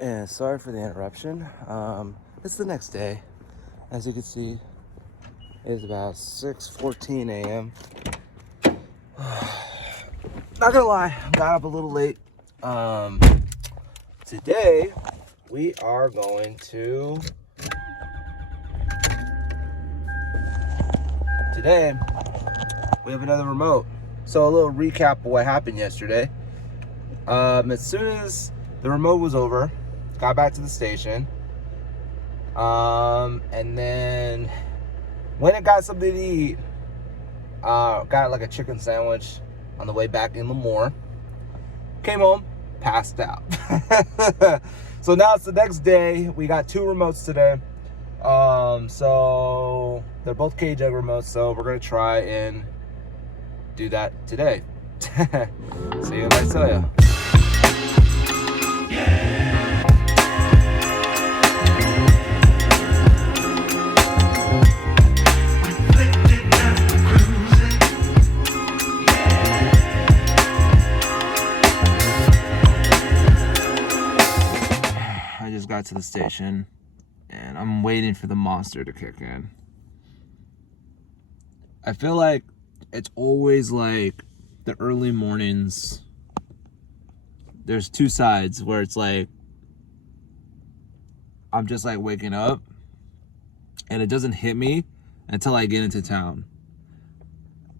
And sorry for the interruption. It's the next day. As you can see, it is about 6:14 a.m. Not gonna lie, I got up a little late. Today we are going to. Today we have another remote. So a little recap of what happened yesterday. As soon as the remote was over, got back to the station. And then went and got something to eat. Got like a chicken sandwich on the way back in Lemoore. Came home, passed out. So now it's the next day. We got 2 remotes today. So they're both K-Jug remotes. So we're gonna try and do that today. See you in Visalia. I just got to the station and I'm waiting for the monster to kick in. I feel like it's always like the early mornings. There's 2 sides where it's like I'm just like waking up and it doesn't hit me until I get into town.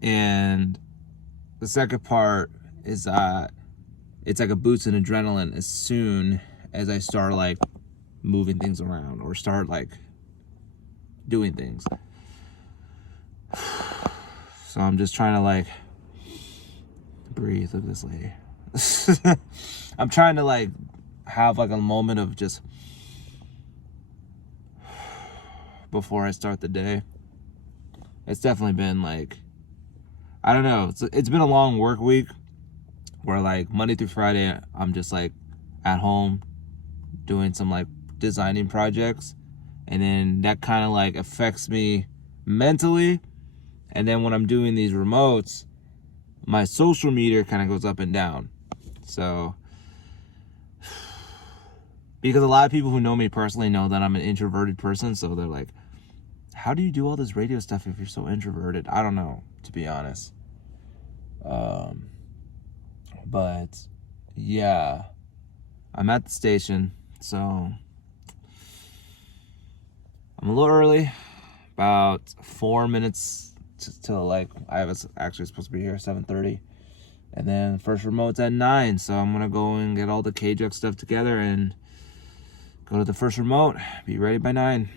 And the second part is that it's like a boost in adrenaline as soon as I start like moving things around or start like doing things. So I'm just trying to like breathe. Look at this lady. I'm trying to like have like a moment of just before I start the day. It's definitely been like, I don't know. It's been a long work week where like Monday through Friday, I'm just like at home doing some like designing projects. And then that kind of like affects me mentally. And then when I'm doing these remotes, my social meter kind of goes up and down. So, because a lot of people who know me personally know that I'm an introverted person. So they're like, how do you do all this radio stuff if you're so introverted? I don't know, to be honest. But yeah, I'm at the station. So I'm a little early, about 4 minutes till like I was actually supposed to be here at 7:30, and then the first remote's at 9. So I'm gonna go and get all the K-Jug stuff together and go to the first remote. Be ready by 9.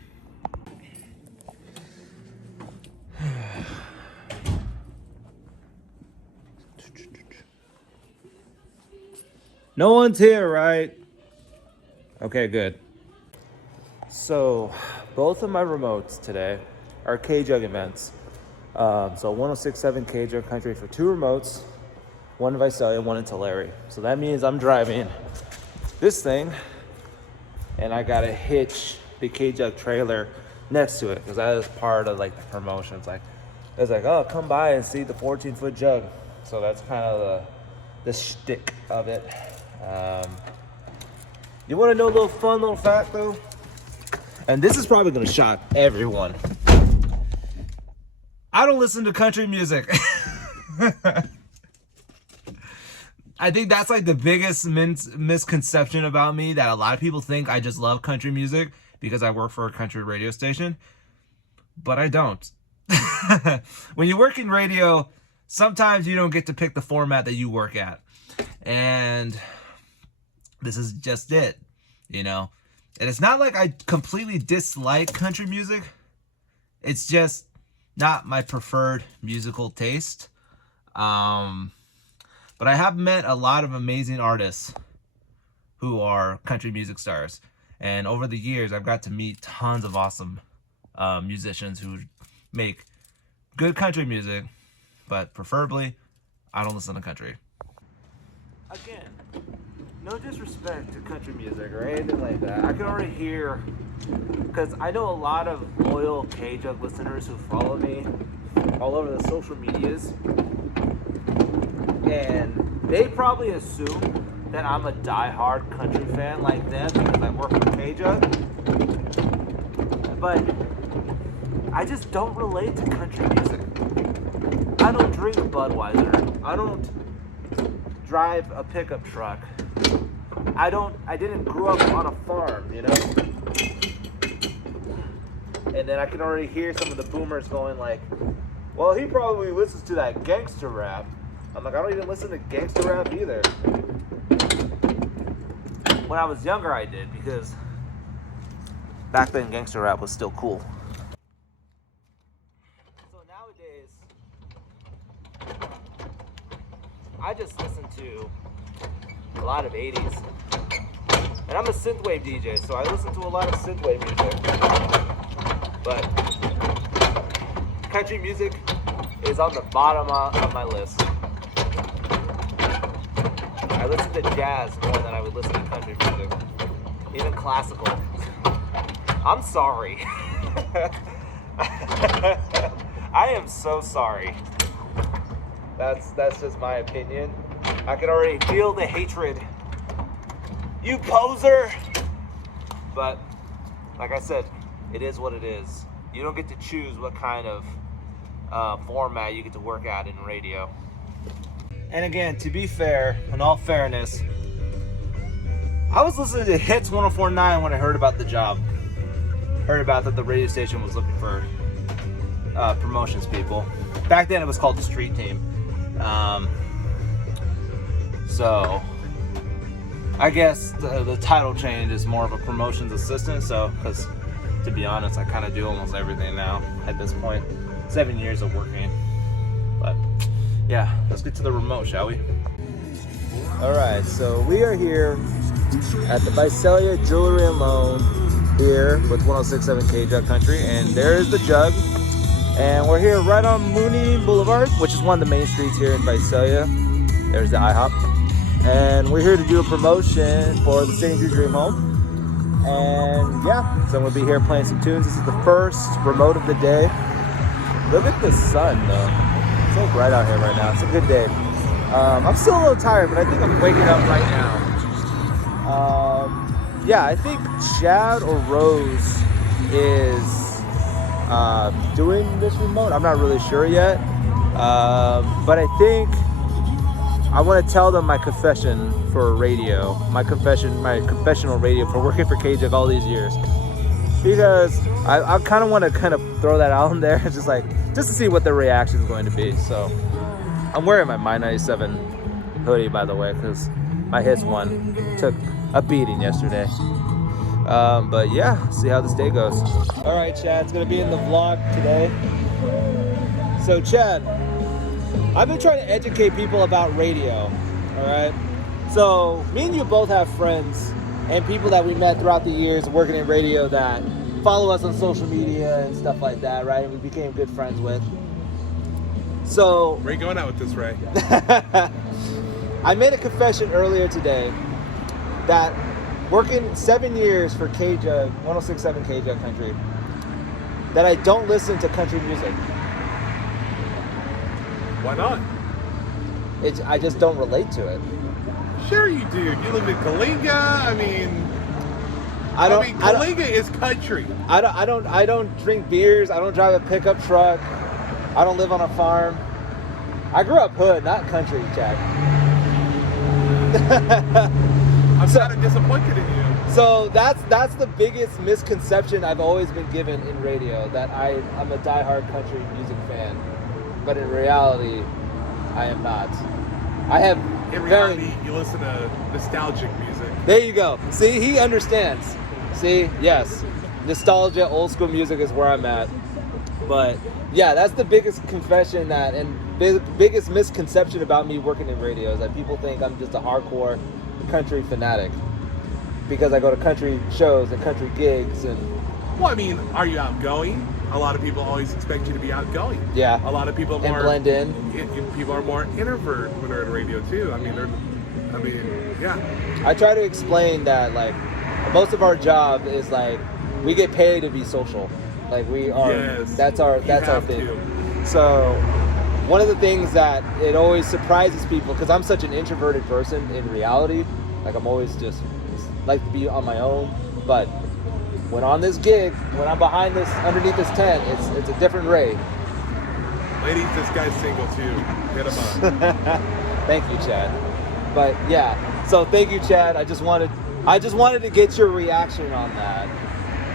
No one's here, right? Okay, good. So both of my remotes today are K-Jug events. So 106.7 K-Jug Country for 2 remotes, 1 in Visalia, 1 in Tulare. So that means I'm driving this thing and I gotta hitch the K-Jug trailer next to it because that is part of like the promotion. It's like, oh, come by and see the 14-foot jug. So that's kind of the shtick of it. You wanna know a little fun little fact though? And this is probably gonna shock everyone. I don't listen to country music. I think that's like the biggest misconception about me, that a lot of people think I just love country music because I work for a country radio station. But I don't. When you work in radio, sometimes you don't get to pick the format that you work at. And this is just it, you know? And it's not like I completely dislike country music. It's just not my preferred musical taste. But I have met a lot of amazing artists who are country music stars. And over the years, I've got to meet tons of awesome musicians who make good country music, but preferably, I don't listen to country. Again, no disrespect to country music or anything like that. I can already hear, because I know a lot of loyal K-Jug listeners who follow me all over the social medias, and they probably assume that I'm a die-hard country fan like them because I work for K-Jug. But I just don't relate to country music. I don't drink Budweiser. I don't drive a pickup truck. I didn't grow up on a farm, you know? And then I can already hear some of the boomers going like, well, he probably listens to that gangster rap. I'm like, I don't even listen to gangster rap either. When I was younger, I did, because back then gangster rap was still cool. So nowadays, I just listen to a lot of 80s. And I'm a synthwave DJ, so I listen to a lot of synthwave music. But country music is on the bottom of my list. I listen to jazz more than I would listen to country music, even classical. I'm sorry. I am so sorry. That's just my opinion. I can already feel the hatred. You poser! But like I said, it is what it is. You don't get to choose what kind of format you get to work at in radio. And again, to be fair, in all fairness, I was listening to Hits 104.9 when I heard about the job. Heard about that the radio station was looking for promotions people. Back then it was called the Street Team. So I guess the title change is more of a promotions assistant. So, because to be honest, I kind of do almost everything now at this point. 7 years of working. But yeah, let's get to the remote, shall we? All right, so we are here at the Visalia Jewelry and Loan here with 106.7 K-Jug Country, and there is the Jug. And we're here right on Mooney Boulevard, which is one of the main streets here in Visalia. There's the IHOP. And we're here to do a promotion for the St. Jude Dream Home. And yeah, so we'll be here playing some tunes. This is the first remote of the day. Look at the sun though. It's so bright out here right now. It's a good day. I'm still a little tired, but I think I'm waking up right now. Yeah, I think Chad or Rose is doing this remote. I'm not really sure yet. But I think I want to tell them my confession for radio, my confessional radio for working for K-Jug all these years, because I kind of want to throw that out in there, just to see what the reaction is going to be. So I'm wearing my My 97 hoodie, by the way, because my Hits one took a beating yesterday. But yeah, see how this day goes. All right, Chad, it's gonna be in the vlog today. So Chad, I've been trying to educate people about radio, all right? So me and you both have friends and people that we met throughout the years working in radio that follow us on social media and stuff like that, right? And we became good friends with. So where are you going out with this, Ray? I made a confession earlier today that working 7 years for K-Jug, 106.7 K-Jug Country, that I don't listen to country music. Why not? I just don't relate to it. Sure you do. You live in Kalinga. I mean, Kalinga is country. I don't drink beers. I don't drive a pickup truck. I don't live on a farm. I grew up hood, not country, Chad. I'm kind of disappointed in you. So that's the biggest misconception I've always been given in radio, that I'm a diehard country music fan. But in reality, I am not. In reality, you listen to nostalgic music. There you go. See, he understands. See, yes. Nostalgia, old school music is where I'm at. But yeah, that's the biggest confession and biggest misconception about me working in radio is that people think I'm just a hardcore country fanatic because I go to country shows and country gigs and. Well, I mean, are you outgoing? A lot of people always expect you to be outgoing. Yeah. A lot of people and blend in. People are more introvert when they're in radio too. Yeah. I try to explain that most of our job is we get paid to be social. We are. Yes, that's our thing. To. So one of the things that it always surprises people, because I'm such an introverted person in reality, Like I'm always just like to be on my own. But when on this gig, when I'm behind this, underneath this tent, it's a different Ray. Ladies, this guy's single too. Hit him up. Thank you, Chad. But yeah, so thank you, Chad. I just wanted to get your reaction on that,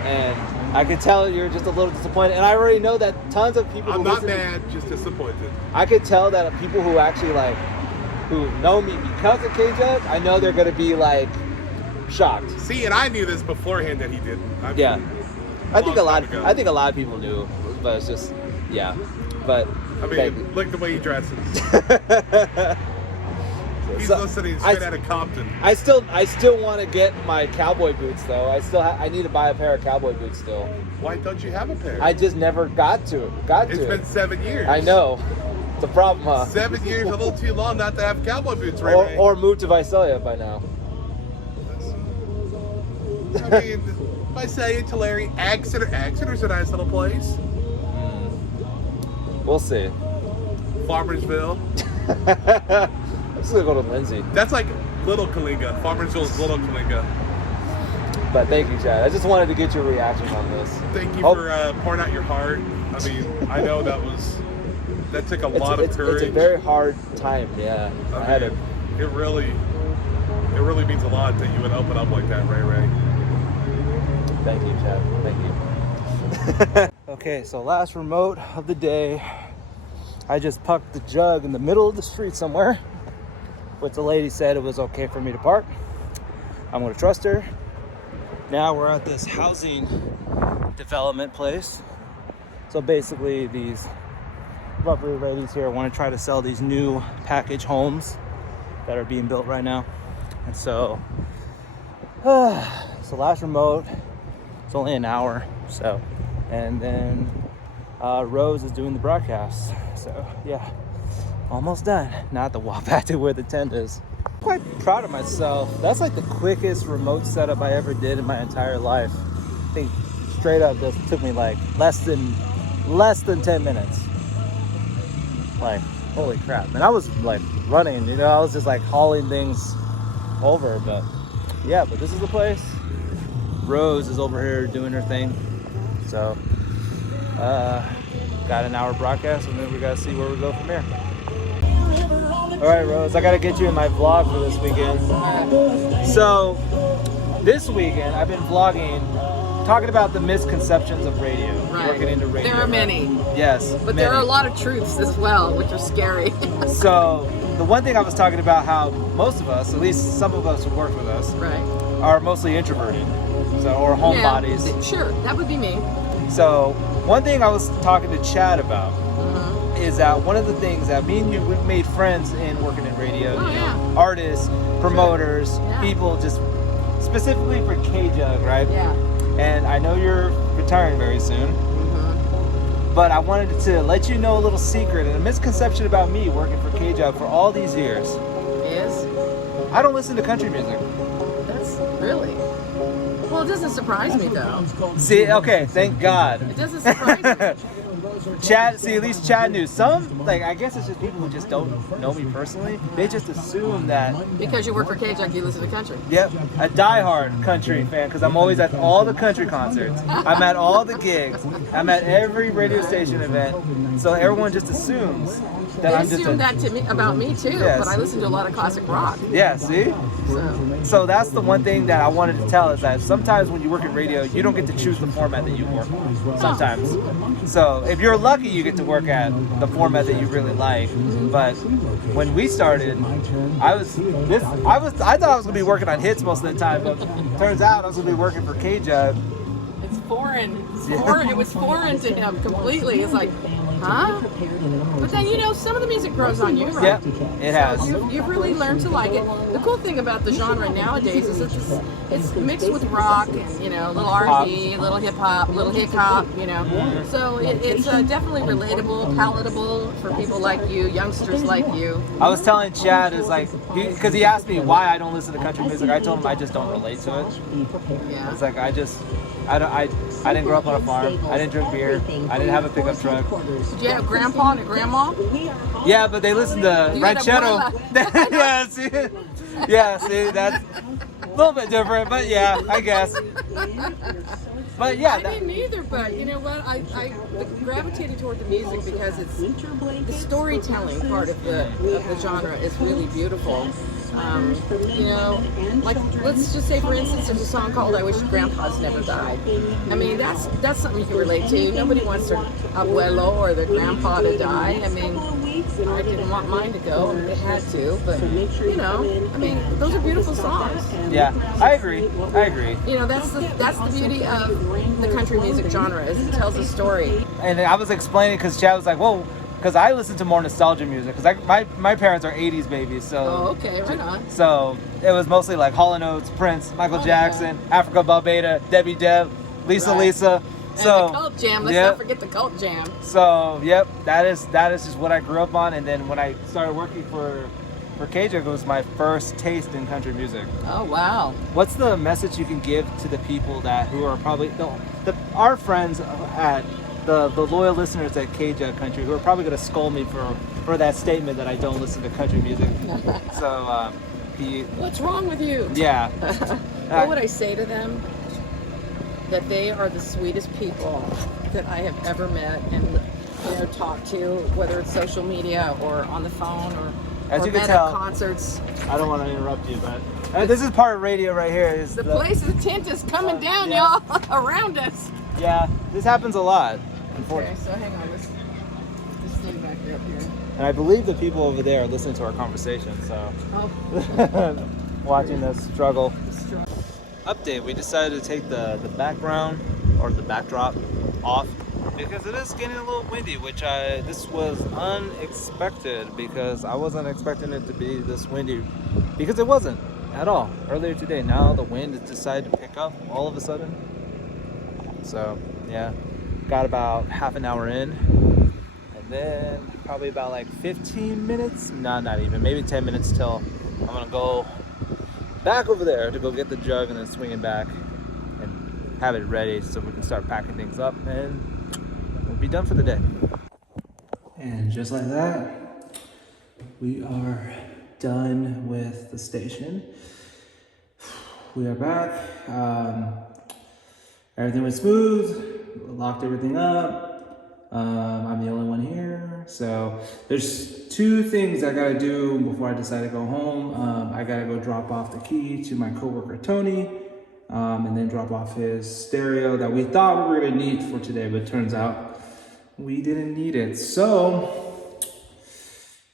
and I could tell you're just a little disappointed. And I already know that tons of people. I'm not mad, just disappointed. I could tell that people who actually who know me because of K-Jug, I know they're gonna be shocked. See, and I knew this beforehand that he didn't. Yeah, I think a lot of people knew, but it's just But I mean, look the way he dresses. He's listening straight out of Compton. I still want to get my cowboy boots though. I need to buy a pair of cowboy boots still. Why don't you have a pair? I just never got to. It's been 7 years. I know. It's a problem, huh? 7 years, a little too long not to have cowboy boots, right? Or move to Visalia by now. I mean, Visalia, Tulare, Exeter's a nice little place. We'll see. Farmersville. I'm just gonna go to Lindsay. That's like Little Kalinga. Farmersville's Little Kalinga. But thank you, Chad. I just wanted to get your reaction on this. Thank you for pouring out your heart. I mean, I know that took a lot of courage. It's a very hard time, yeah. It really means a lot that you would open up like that, Ray. Thank you, Chad. Thank you. Okay, so last remote of the day. I just parked the jug in the middle of the street somewhere, but the lady said it was okay for me to park. I'm gonna trust her. Now we're at this housing development place. So basically these lovely ladies here want to try to sell these new package homes that are being built right now. And so, last remote, it's only an hour, so. And then Rose is doing the broadcast. So yeah, almost done. Now I have to walk back to where the tent is. Quite proud of myself. That's like the quickest remote setup I ever did in my entire life. I think straight up this took me less than 10 minutes. Holy crap. And I was running, I was just hauling things over, but this is the place. Rose is over here doing her thing. So, got an hour broadcast, and then we gotta see where we go from here. All right, Rose, I gotta get you in my vlog for this weekend. So, this weekend I've been vlogging, talking about the misconceptions of radio, working into radio. There are many. Yes, but there are a lot of truths as well, which are scary. So, the one thing I was talking about how most of us, at least some of us who work with us, are mostly introverted. Or homebodies. Sure, that would be me. So one thing I was talking to Chad about is that one of the things that me and you, we've made friends in working in radio, artists, promoters, people just specifically for K-Jug, right? Yeah. And I know you're retiring very soon, but I wanted to let you know a little secret and a misconception about me working for K-Jug for all these years. Is? I don't listen to country music. That's really... Well, it doesn't surprise me, though. See, okay, thank God. It doesn't surprise me. Chad, see, at least Chad knew. Some, I guess it's just people who just don't know me personally. They just assume that... Because you work for K-Jug, you listen to country. Yep, a diehard country fan, because I'm always at all the country concerts. I'm at all the gigs. I'm at every radio station event. So everyone just assumes that I'm just... They assume that to me, about me, too, but I listen to a lot of classic rock. Yeah, see? So that's the one thing that I wanted to tell is that sometimes when you work in radio, you don't get to choose the format that you work on. Sometimes. So if you're lucky, you get to work at the format that you really like. But when we started, I thought I was gonna be working on hits most of the time, but turns out I was gonna be working for K-Jug. It's foreign. It was foreign to him completely. It's like, huh? But then, some of the music grows on you, right? Yep, it has. You've really learned to like it. The cool thing about the genre nowadays is it's mixed with rock and, a little R&B, a little hip-hop, So it's definitely relatable, palatable for people like you, youngsters like you. I was telling Chad, because he asked me why I don't listen to country music. I told him I just don't relate to it. Yeah. It's like I didn't grow up on a farm. I didn't drink beer. I didn't have a pickup truck. Did you have grandpa and a grandma? Yeah, but they listened to Ranchero. Yeah, see? Yeah, see, that's a little bit different, but yeah, I guess. But yeah, I didn't either, but you know what? I gravitated toward the music because it's the storytelling part of the genre is really beautiful. You know, like let's just say, for instance, there's a song called "I Wish Grandpa's Never Died." I mean, that's something you can relate to. Nobody wants their abuelo or their grandpa to die. I mean, I didn't want mine to go, and they had to, but you know, I mean, those are beautiful songs. yeah, I agree. You know, that's the beauty of the country music genre is it tells a story. And I was explaining because Chad was like, "Whoa," because I listen to more nostalgia music because my parents are '80s babies, so. Oh, okay, right on. So it was mostly like Hall & Oates, Prince, Michael Jackson, Africa Bambaataa, Debbie Deb, Lisa Right. Lisa. And So the Cult Jam. Let's yep. not forget the Cult Jam. So yep, that is just what I grew up on. And then when I started working for KJug, it was my first taste in country music. Oh wow. What's the message you can give to the people who are probably our friends at the loyal listeners at KJug Country who are probably going to scold me for that statement that I don't listen to country music. So What's wrong with you? yeah. What would I say to them? That they are the sweetest people that I have ever met and talked to, whether it's social media or on the phone or As you can met tell, at concerts. I don't want to interrupt you, but this is part of radio right here. Is The place's tent is coming down, y'all, around us. Yeah, this happens a lot, Okay, unfortunately. so hang on, let's just stay back here up here. And I believe the people over there are listening to our conversation, so Oh, watching this struggle. destroy. Update: we decided to take the background or the backdrop off because it is getting a little windy, which this was unexpected because I wasn't expecting it to be this windy because it wasn't at all earlier today. Now the wind has decided to pick up all of a sudden. So yeah, got about half an hour in, and then probably about like 15 minutes, not even, maybe 10 minutes till I'm gonna go back over there to go get the jug and then swing it back and have it ready so we can start packing things up and we'll be done for the day. And just like that, we are done with the station. We are back. Everything was smooth, locked everything up. I'm the only one here. So there's two things I gotta do before I decide to go home. I gotta go drop off the key to my coworker Tony, and then drop off his stereo that we thought we were gonna need for today, but it turns out we didn't need it. So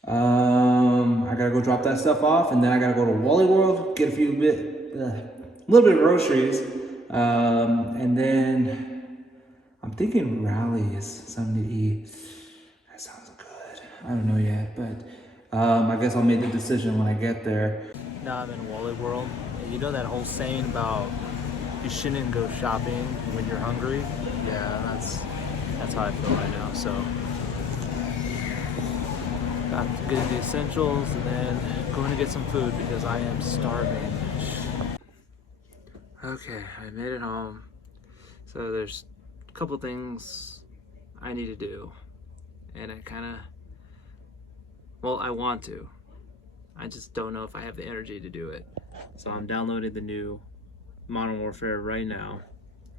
I gotta go drop that stuff off, and then I gotta go to Wally World, get a little bit of groceries, and then I'm thinking Rally's, something to eat. That sounds good. I don't know yet, but I guess I'll make the decision when I get there. Now I'm in Wally World, and you know that whole saying about you shouldn't go shopping when you're hungry? Yeah, that's how I feel right now. So got to get the essentials and then going to get some food because I am starving. Okay, I made it home. So there's a couple things I need to do, and I want to. I just don't know if I have the energy to do it. So I'm downloading the new Modern Warfare right now.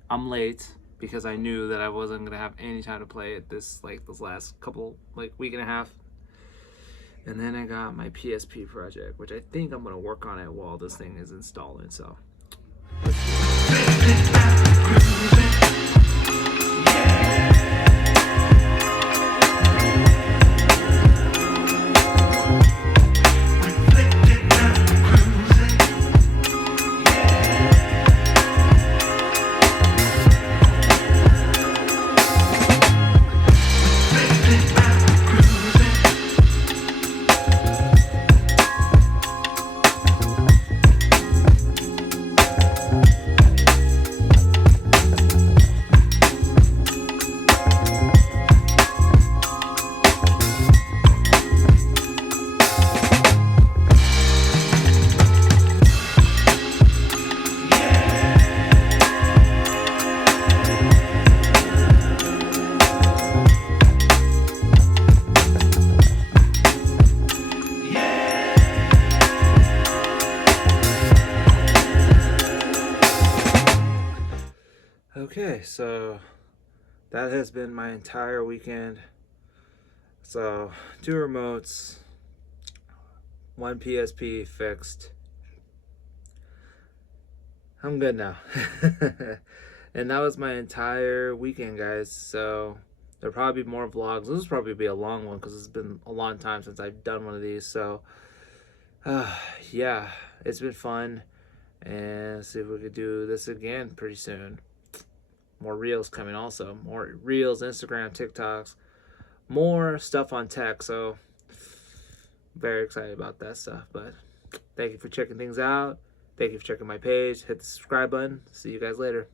I'm late because I knew that I wasn't gonna have any time to play it this last couple week and a half. And then I got my PSP project, which I think I'm gonna work on it while this thing is installing. So. Okay, so that has been my entire weekend. So 2 remotes, 1 PSP fixed. I'm good now. And that was my entire weekend, guys. So there'll probably be more vlogs. This will probably be a long one because it's been a long time since I've done one of these. So yeah, it's been fun. And see if we could do this again pretty soon. More reels coming also. More reels, Instagram, TikToks. More stuff on tech. So very excited about that stuff. But thank you for checking things out. Thank you for checking my page. Hit the subscribe button. See you guys later.